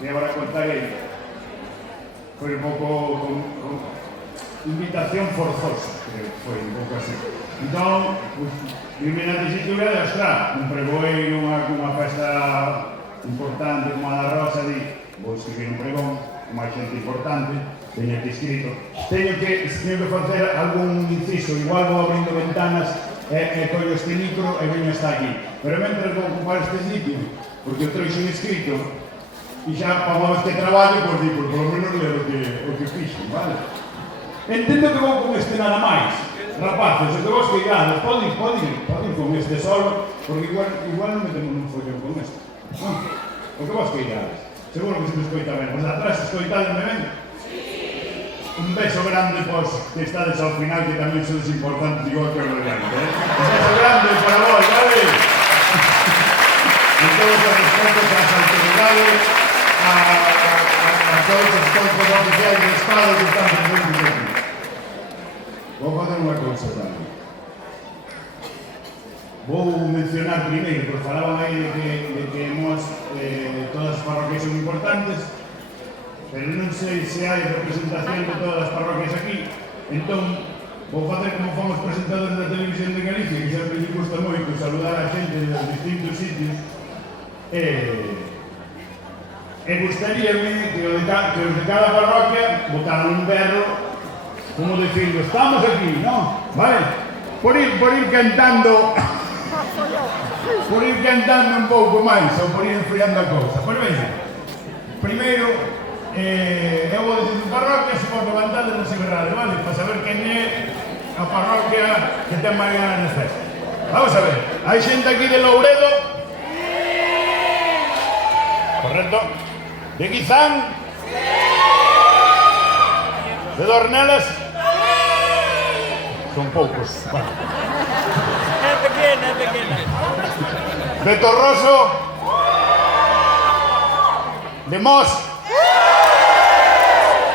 que agora contarei, foi un pouco con invitación forzosa, creo que foi un pouco así. Entón, vime na tesitura de, ostras, un pregoeiro, unha festa importante como a da Rosa, di, vou escribir un pregón, unha xente importante, teño aquí escrito. Teño que facer algún inciso, igual vou abrindo ventanas e collo este micro e veño hasta aquí. Pero mentre vou ocupar este sitio, porque eu trouxe escrito, e xa para unha vez que traballo, pois digo, por lo menos ler o que fixo, vale? Entendo que vou con este nada máis. Rapaces, o que vos cuidades, poden con este solo, porque igual non metemos un follón con este. O que vos cuidades. Seguro que se me escoita ben. Os atrás escoitademe ben? Un beso grande pos que estades ao final, que tamén sois importantes igual que os de diante, Un beso grande para vos, vale? En todos os respetos ás autoridades, a todos os corpos oficiais do Estado que están presentes aquí. Vou facer unha cousa tamén. Vou mencionar primeiro, porque falaban aí de que todas as parroquias son importantes, pero non sei se hai representación de todas as parroquias aquí. Entón, vou facer como fomos presentadores da televisión de Galicia, que sempre me gusta moito saludar a xente dos distintos sitios, e gustaríame que os de cada parroquia botaran un berro como dicindo, estamos aquí, non? Vale? Por ir cantando un pouco máis, ou por ir enfriando a cousa. Pois veña, primeiro, eu vou dicir parroquia, se vos levantades non se berrades, vale? Para saber quen é a parroquia que ten máis ganas de festa. Vamos a ver, hai xente aquí de Louredo? Correcto. De Guizán? De Dornelas? Son poucos. Bueno. É pequena. De Torroso? De Mos?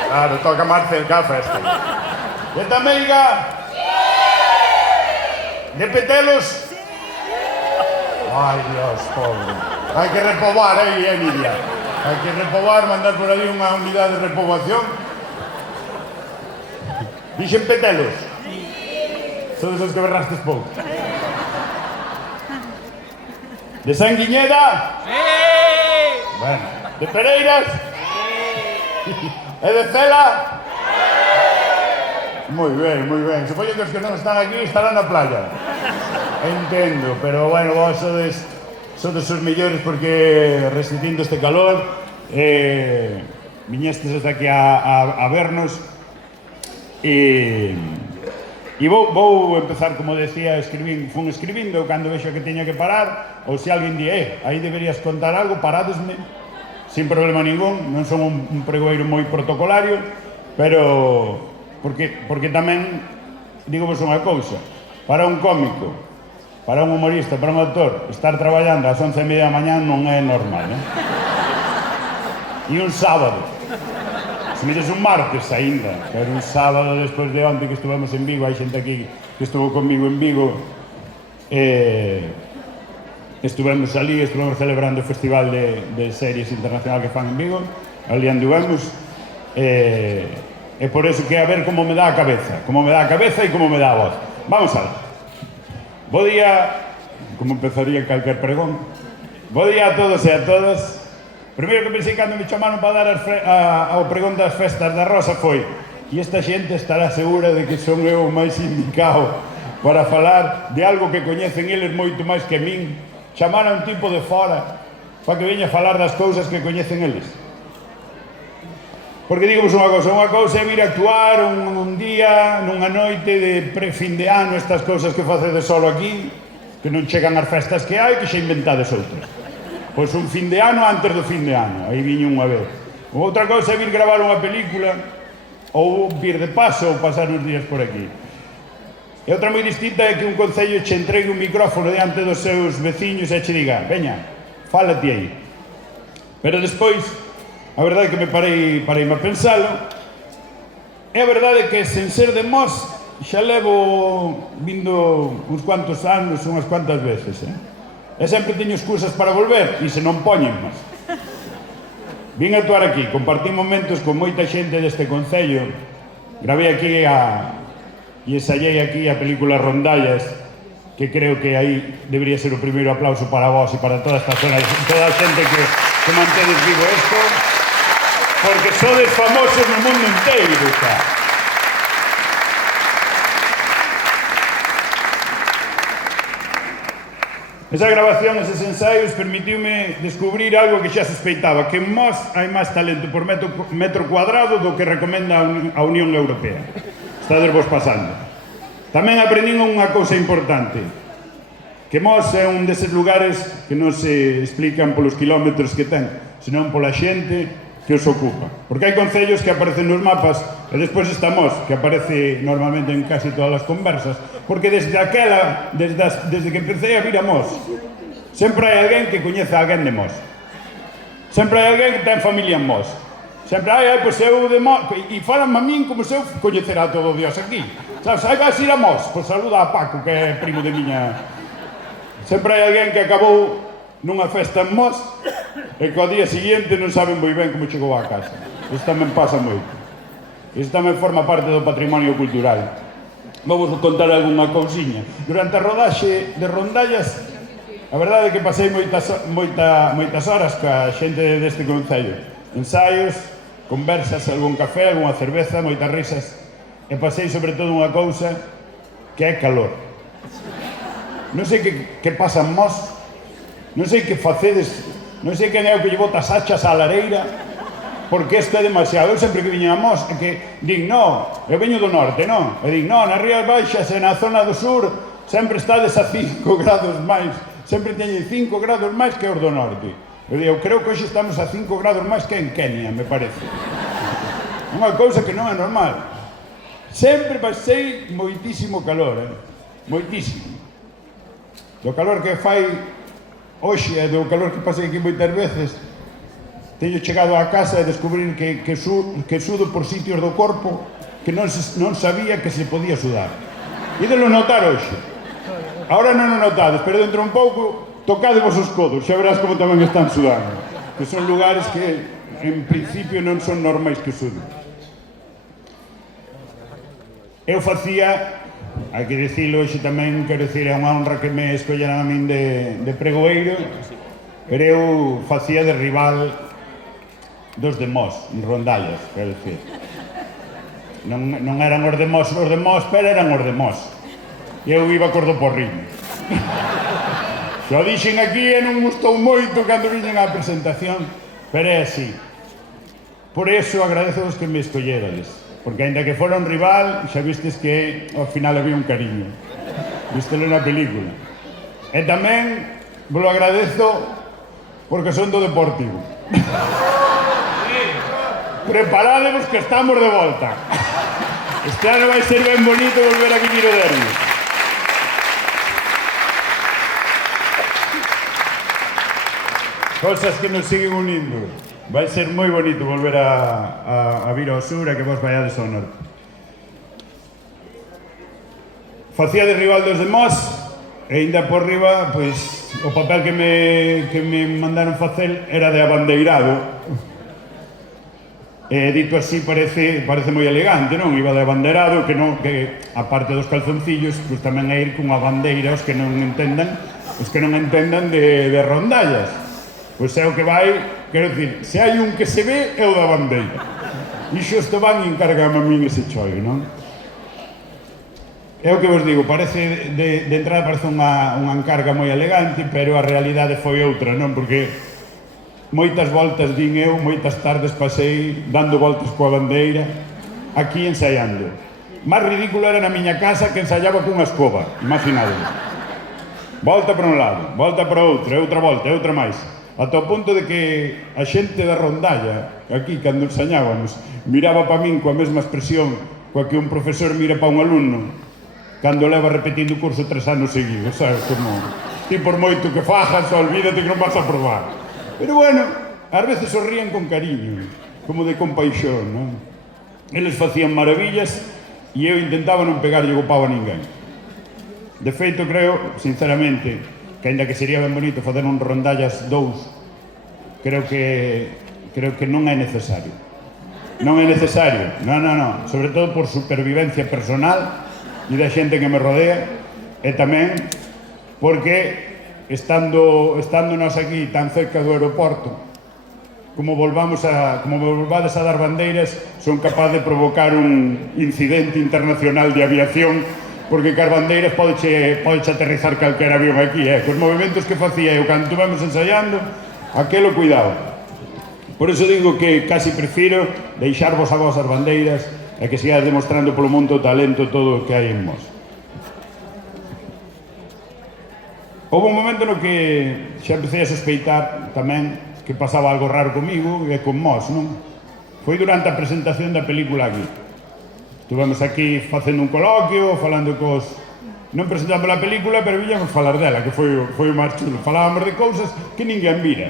Claro, toca máis cerca a festa. De Tameiga? De Petelos? Ai, Dios, pobre. Hai que repobar aí, Lidia. Hai que repobar, mandar por aí unha unidade de repobación. Dixen Petelos? Sodes os que berrastes pouco. De Sanguiñeda? Bueno. De Pereiras? E de Cela? Moi ben. Supoño que os que non están aquí estarán na playa. Entendo, pero bueno, vos sodes os mellores porque resistindo este calor viñestes hasta aquí a vernos e vou empezar, como decía, fun escribindo cando vexo que teña que parar, ou se alguén di, aí deberías contar algo, paradesme sin problema ningún, non son un pregoeiro moi protocolario, pero porque tamén digo vos unha cousa, para un cómico, para un humorista, para un actor, estar traballando ás 11:30 da mañá non é normal, E un sábado, se mides un martes aínda, pero un sábado despois de onte que estuvemos en Vigo, hai xente aquí que estuvo conmigo en Vigo, estuvemos celebrando o Festival de Series Internacional que fan en Vigo, ali anduvemos, e por eso que a ver como me dá a cabeza e como me dá a voz. Vamos a ver. Bo día, como empezaría calquer pregón, bo día a todos e a todas. Primeiro que pensei cando me chamaron para dar ao pregón das festas da Rosa foi, e esta xente estará segura de que son eu o máis indicado para falar de algo que coñecen eles moito máis que min, chamar a un tipo de fora para que veña a falar das cousas que coñecen eles. Porque digamos unha cousa é vir a actuar un día, nunha noite de pre-fin de ano, estas cousas que facedes solo aquí, que non chegan ás festas que hai, que xa inventades outras. Pois un fin de ano antes do fin de ano, aí viño unha vez. Outra cousa é vir gravar unha película, ou vir de paso, ou pasar uns días por aquí. E outra moi distinta é que un concello che entregue un micrófono diante dos seus veciños e che diga, veña, fala ti aí. Pero despois, a verdade é que me parei a pensalo, e a verdade é que sen ser de Mos xa levo vindo uns cuantos anos, unhas cuantas veces, E sempre teño excusas para volver, e se non poñen máis. Vin a actuar aquí, compartí momentos con moita xente deste concello, gravei aquí e ensaiei aquí a película Rondallas, que creo que aí debería ser o primeiro aplauso para vos e para toda esta zona, toda a xente que mantedes vivo isto, porque sodes famosos no mundo inteiro, xa. Esa grabación, eses ensaios, permitiume descubrir algo que xa sospeitaba, que en Mos hai máis talento por metro cuadrado do que recomenda a Unión Europea. Estades vos pasando. Tamén aprendín unha cousa importante, que Mos é un deses lugares que non se explican polos kilómetros que ten, senón pola xente que os ocupa. Porque hai concellos que aparecen nos mapas e despois está Mos, que aparece normalmente en casi todas as conversas, porque desde que empecé a vir a Mos, sempre hai alguén que coñece a alguén de Mos. Sempre hai alguén que ten familia en Mos. Sempre hai, pois eu de Mos, e falanme a min como se eu coñecera a todo Dios aquí. Sabes, aí vas ir a Mos, pois saluda a Paco, que é primo de miña. Sempre hai alguén que acabou nunha festa en Mos e que ao día seguinte non saben moi ben como chegou á casa. Isto tamén pasa moito. Isto tamén forma parte do patrimonio cultural. Vamos contar algunha cousiña. Durante a rodaxe de Rondallas, a verdade é que pasei moitas horas ca xente deste concello. Ensaios, conversas, algún café, algunha cerveza, moitas risas. E pasei sobre todo unha cousa que é calor. Non sei que pasa en Mos, non sei que facedes, non sei quen é o que lle bota as hachas á lareira, porque isto é demasiado. Eu sempre que viñen a Mos, é que din, no, eu veño do norte, non? E din, no, nas Rías Baixas e na zona do sur sempre estades a 5 grados máis, sempre teñen 5 grados máis que os do norte. Eu creo que hoxe estamos a 5 grados máis que en Kenia, me parece. Unha cousa que non é normal. Sempre pasei moitísimo calor, moitísimo. Do calor que fai hoxe e do calor que pasei aquí moitas veces, teño chegado á casa e descubrir que sudo por sitios do corpo que non sabía que se podía sudar. Ídelo notar hoxe. Ahora non o notades, pero dentro un pouco tocade vos os codos, xa verás como tamén están sudando. Que son lugares que en principio non son normais que suden. Eu facía, hai que dicilo hoxe tamén, quero dicir, é unha honra que me escolleran a min de pregoeiro, pero eu facía de rival dos de Mos, en Rondallas, quero dicir. Non eran os de Mos, pero eran os de Mos. E eu iba cor do porriño. Xo dixen aquí e non gustou moito cando viñen á presentación, pero é así. Por eso agradezo que me escollerades, porque ainda que fora un rival, xa vistes que ao final había un cariño. Vístelo na película. E tamén vos lo agradezo porque son do Deportivo. Preparadevos que estamos de volta. Este ano vai ser ben bonito volver a vivir o derbi. Cosas que nos siguen unindo. Vai ser moi bonito volver a vir ao sur e que vos vaiades ao norte. Facía de rival dos de Mos e ainda por riba, pois, o papel que me mandaron facer era de abandeirado. Dito así parece moi elegante, non? Iba de abandeirado, que aparte dos calzoncillos, pois tamén é ir cunha bandeira os que non entendan de rondallas. Pois é o que vai, quero dicir, se hai un que se ve é o da bandeira. E xusto van e encargame a min ese chollo, non? É o que vos digo, parece, de entrada parece unha encarga moi elegante, pero a realidade foi outra, non? Porque moitas voltas din eu, moitas tardes pasei dando voltas coa bandeira, aquí ensaiando. Más ridículo era na miña casa que ensaiaba cunha escoba, imaginade. Volta para un lado, volta para outro, e outra volta, e outra máis. Ata o punto de que a xente da rondalla, aquí, cando ensañábamos, miraba para min coa mesma expresión coa que un profesor mira para un alumno cando leva repetindo o curso 3 anos seguidos, sabes, como ti por moito que fajas, olvídate que non vas a probar. Pero bueno, ás veces sorrían con cariño, como de compaixón, non? Eles facían maravillas e eu intentaba non pegarlle o pau a ninguén. De feito, creo, sinceramente, que ainda que sería ben bonito facer un Rondallas 2, creo que creo que non é necesario. Non é necesario, non. Sobre todo por supervivencia personal e da xente que me rodea, e tamén porque estando nós aquí tan cerca do aeroporto, como volvades a dar bandeiras, son capaz de provocar un incidente internacional de aviación, porque cas bandeiras podeche aterrizar calquera avión aquí, cos movimentos que facía eu cando estuvemos ensaiando, aquelo cuidado. Por iso digo que casi prefiro deixarvos a vosas bandeiras e que sigades demostrando polo mundo o talento todo o que hai en vos. Houve un momento no que xa empecé a sospeitar tamén que pasaba algo raro comigo e con vos, non? Foi durante a presentación da película aquí. Estuvemos aquí facendo un coloquio, falando cos... Non presentamos a película, pero víamos falar dela, que foi o máis chulo. Falábamos de cousas que ninguén mira.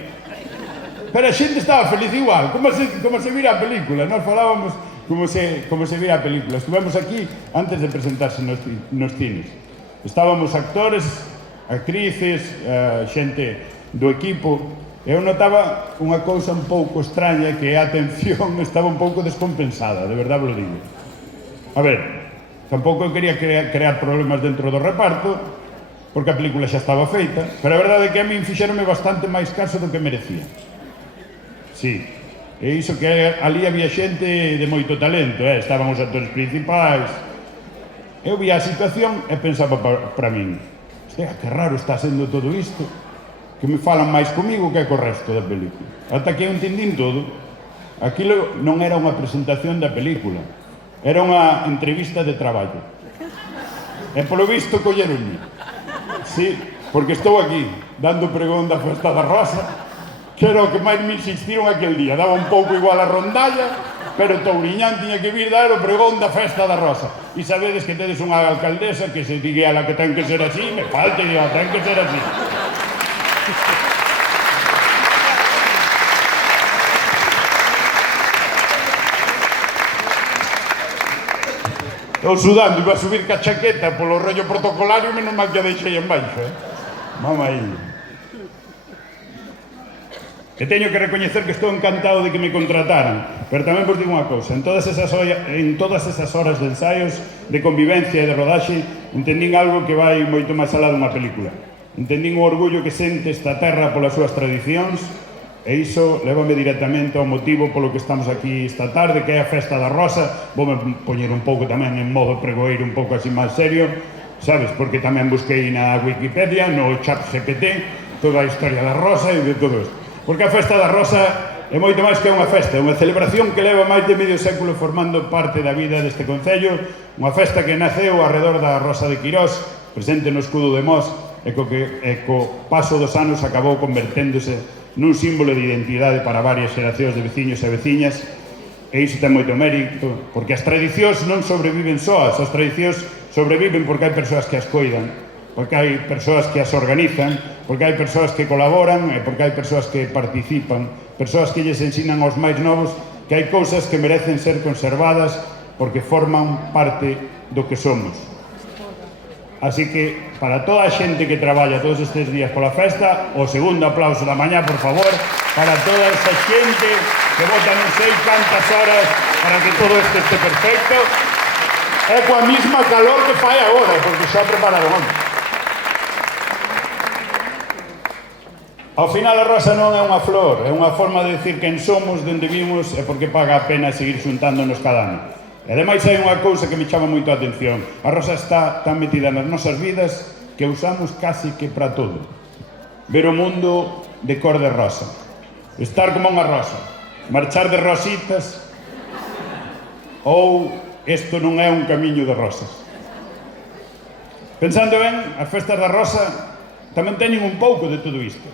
Pero a xente estaba feliz igual, como se vira a película. Nós falábamos como se vira a película. Estivemos aquí antes de presentarse nos cines. Estábamos actores, actrices, xente do equipo. Eu notaba unha cousa un pouco extraña, que a atención estaba un pouco descompensada, de verdade vos lo digo. A ver, tampouco quería crear problemas dentro do reparto, porque a película xa estaba feita, pero a verdade é que a min fixeronme bastante máis caso do que merecía. Sí, e iso que ali había xente de moito talento, estaban os actores principais. Eu vía a situación e pensaba para min, hostia, que raro está sendo todo isto, que me falan máis comigo que co resto da película. Ata que eu entendín todo. Aquilo non era unha presentación da película, era unha entrevista de traballo. E polo visto colleronme. Sí, porque estou aquí, dando pregón da Festa da Rosa, que era o que máis me insistiron aquel día. Daba un pouco igual a rondalla, pero Touriñán tiña que vir dar o pregón da Festa da Rosa. E sabedes que tedes unha alcaldesa que se digue a la que ten que ser así, me falta e ten que ser así. Estou sudando, iba a subir ca chaqueta polo rollo protocolario, menos mal que a deixei en baixo, Vamos aí. E teño que recoñecer que estou encantado de que me contrataran, pero tamén vos digo unha cousa, en todas esas horas de ensaios, de convivencia e de rodaxe, entendín algo que vai moito máis alá dunha película. Entendín o orgullo que sente esta terra polas súas tradicións, e iso lévame directamente ao motivo polo que estamos aquí esta tarde, que é a Festa da Rosa. Voume poñer un pouco tamén en modo pregoeiro, un pouco así máis serio, sabes, porque tamén busquei na Wikipedia, no ChatGPT, toda a historia da Rosa e de todo isto. Porque a Festa da Rosa é moito máis que unha festa, é unha celebración que leva máis de medio século formando parte da vida deste concello, unha festa que naceu arredor da Rosa de Quirós, presente no escudo de Mos, e co paso dos anos acabou converténdose nun símbolo de identidade para varias xeracións de veciños e veciñas, e iso ten moito mérito, porque as tradicións non sobreviven soas, as tradicións sobreviven porque hai persoas que as coidan, porque hai persoas que as organizan, porque hai persoas que colaboran e porque hai persoas que participan, persoas que lles ensinan aos máis novos que hai cousas que merecen ser conservadas porque forman parte do que somos. Así que, para toda a xente que traballa todos estes días pola festa, o segundo aplauso da mañá, por favor, para toda esa xente que vota non sei cantas horas para que todo este este perfecto, e coa mesma calor que fai agora, porque xa prepararon onde. Ao final a rosa non é unha flor, é unha forma de decir quen somos, de onde vimos e por que paga a pena seguir xuntándonos cada ano. E ademais hai unha cousa que me chama moito a atención. A rosa está tan metida nas nosas vidas que usamos casi que para todo. Ver o mundo de cor de rosa. Estar como unha rosa. Marchar de rositas. Ou isto non é un camiño de rosas. Pensando ben, as festas da rosa tamén teñen un pouco de todo isto.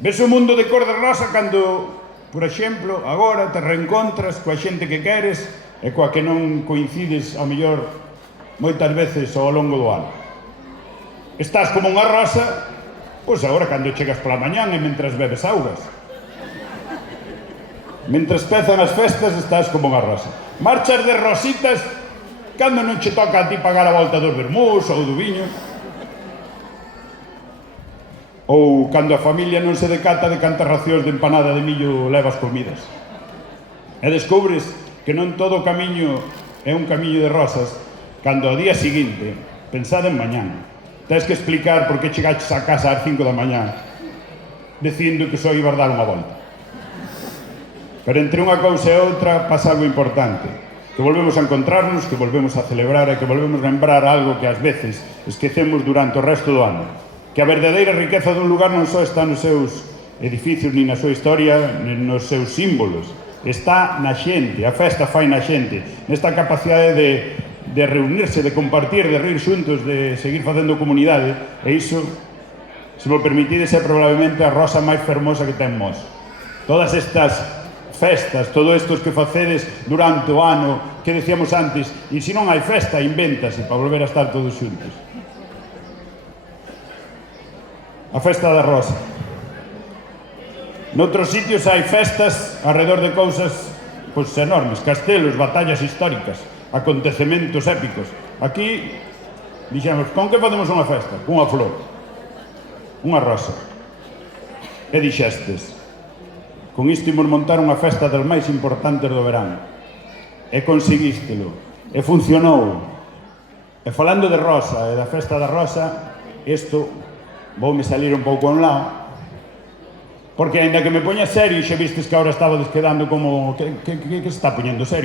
Ves o mundo de cor de rosa cando, por exemplo, agora te reencontras coa xente que queres e coa que non coincides, ao mellor, moitas veces ao longo do ano. Estás como unha rosa, pois agora cando chegas pola mañán e mentras bebes augas. Mentras pezan as festas, estás como unha rosa. Marchas de rositas cando non che toca a ti pagar a volta dos vermús ou do viño. Ou cando a familia non se decata de cantas racións de empanada de millo levas comidas. E descubres que non todo o camiño é un camiño de rosas, cando ao día seguinte, pensad en mañán, tens que explicar por que chegaches a casa ás 5 da mañá, dicindo que só ibas dar unha volta. Pero entre unha cousa e outra pasa algo importante, que volvemos a encontrarnos, que volvemos a celebrar e que volvemos a lembrar algo que ás veces esquecemos durante o resto do ano, que a verdadeira riqueza dun lugar non só está nos seus edificios, nin na súa historia, nin nos seus símbolos, está na xente, a festa fai na xente, nesta capacidade de reunirse, de compartir, de rir xuntos, de seguir facendo comunidade, e iso, se me permitides, é probablemente a rosa máis fermosa que ten Mos. Todas estas festas, todos estos que facedes durante o ano, que decíamos antes, e se non hai festa, invéntase para volver a estar todos xuntos. A festa da rosa. Noutros sitios hai festas alrededor de cousas pois enormes, castelos, batallas históricas, acontecementos épicos. Aquí dixemos, con que facemos unha festa? Cunha flor, unha rosa. E dixestes, con isto imos montar unha festa das máis importantes do verán. E conseguístelo, e funcionou. E falando de rosa e da festa da rosa, isto voume salir un pouco a un lado, porque ainda que me poña serio, xa vistes que agora estaba quedando como que se está poñendo serio.